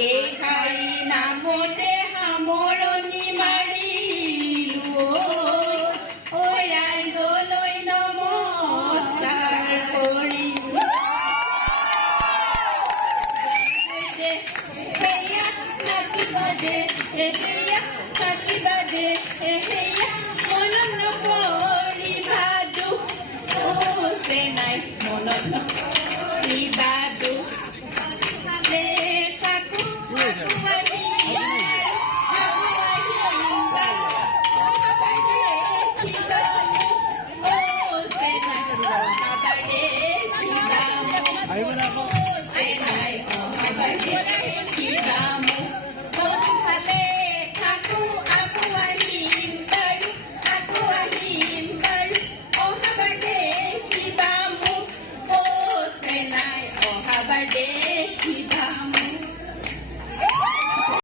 এই শাৰী নামতে সামৰণি মাৰিলো ঐ ৰাইজলৈ নমস্কাৰ কৰিলো সেয়া নাচিবা দে সেয়া থাকিবা দে সেয়া মনত নকৰিবা দুখ নাই মনত নকৰিবা